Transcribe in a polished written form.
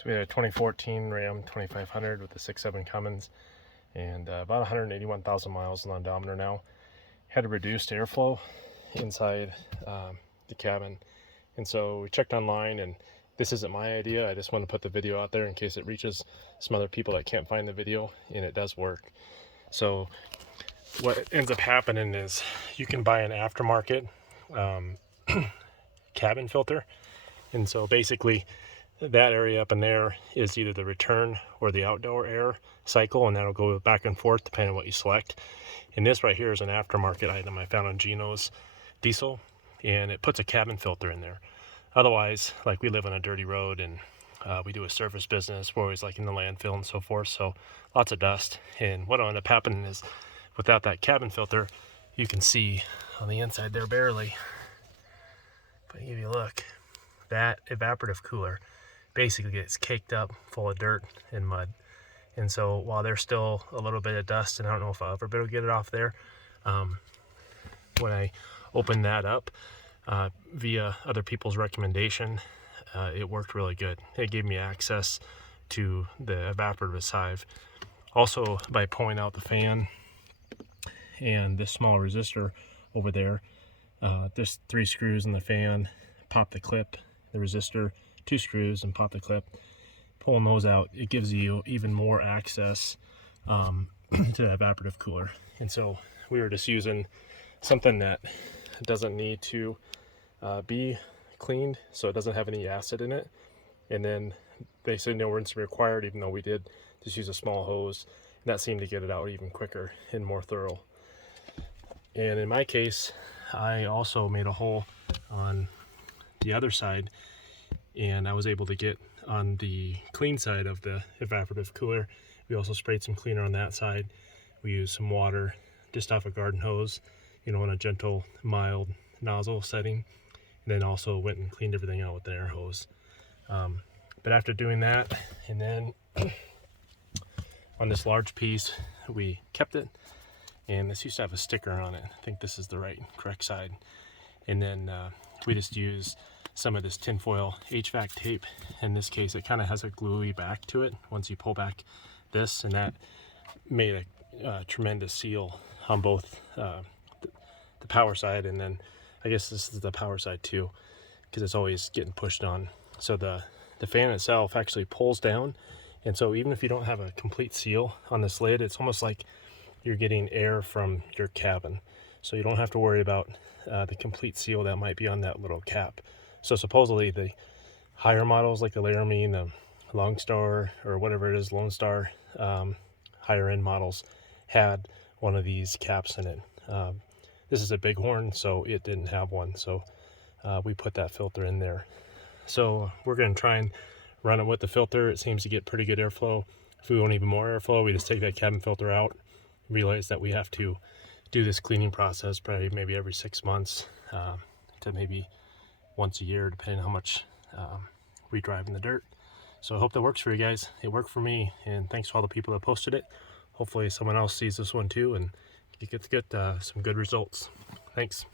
So we had a 2014 Ram 2500 with the 6.7 Cummins and about 181,000 miles on the odometer now. Had a reduced airflow inside the cabin, and so we checked online, and this isn't my idea. I just want to put the video out there in case it reaches some other people that can't find the video, and it does work. So what ends up happening is you can buy an aftermarket cabin filter, and so basically that area up in there is either the return or the outdoor air cycle, and that'll go back and forth depending on what you select. And this right here is an aftermarket item I found on Gino's Diesel, and it puts a cabin filter in there. Otherwise, like, we live on a dirty road, and we do a service business. We're always like in the landfill and so forth, so lots of dust. And what'll end up happening is, without that cabin filter, you can see on the inside there barely, but if you look, that evaporative cooler basically gets caked up full of dirt and mud. And so while there's still a little bit of dust, and I don't know if I'll ever be able to get it off there, when I opened that up via other people's recommendation, it worked really good. It gave me access to the evaporative hive. Also, by pulling out the fan and this small resistor over there, there's 3 screws in the fan. Pop the clip, the resistor, 2 screws, and pop the clip. Pulling those out, it gives you even more access to the evaporative cooler. And so we were just using something that doesn't need to be cleaned, so it doesn't have any acid in it. And then they said no rinsing required, even though we did just use a small hose, and that seemed to get it out even quicker and more thorough. And in my case, I also made a hole on the other side, and I was able to get on the clean side of the evaporative cooler. We also sprayed some cleaner on that side. We used some water just off a garden hose, you know, in a gentle, mild nozzle setting, and then also went and cleaned everything out with an air hose. But after doing that, and then on this large piece, we kept it, and this used to have a sticker on it. I think this is the correct side. And then we just used some of this tinfoil HVAC tape. In this case, it kind of has a gluey back to it once you pull back this, and that made a tremendous seal on both the power side, and then I guess this is the power side too, because it's always getting pushed on. So the fan itself actually pulls down, and so even if you don't have a complete seal on this lid, it's almost like you're getting air from your cabin. So you don't have to worry about the complete seal that might be on that little cap. So supposedly the higher models, like the Laramie, the Long Star, or whatever it is, Lone Star, higher end models, had one of these caps in it. This is a Bighorn, so it didn't have one, so we put that filter in there. So we're going to try and run it with the filter. It seems to get pretty good airflow. If we want even more airflow, we just take that cabin filter out, realize that we have to do this cleaning process probably maybe every 6 months to maybe once a year, depending on how much we drive in the dirt. So I hope that works for you guys. It worked for me, and thanks to all the people that posted it. Hopefully someone else sees this one too, and you get some good results. Thanks.